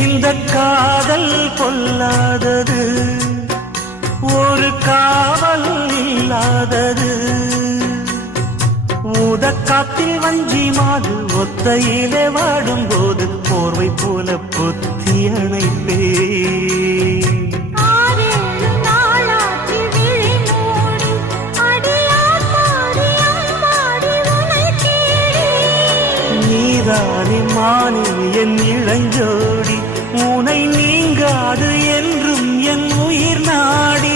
இந்த காதல் பொல்லாதது, ஒரு காவல் இல்லாதது. ஊதக்காத்தில் வஞ்சி மாது ஒத்தையிலே வாடும்போது போர்வை போல பொத்தி அணைப்பே. நீதானே மானே என் இளஞ்சோடி, உனை நீங்காது என்றும் என் உயிர் நாடி.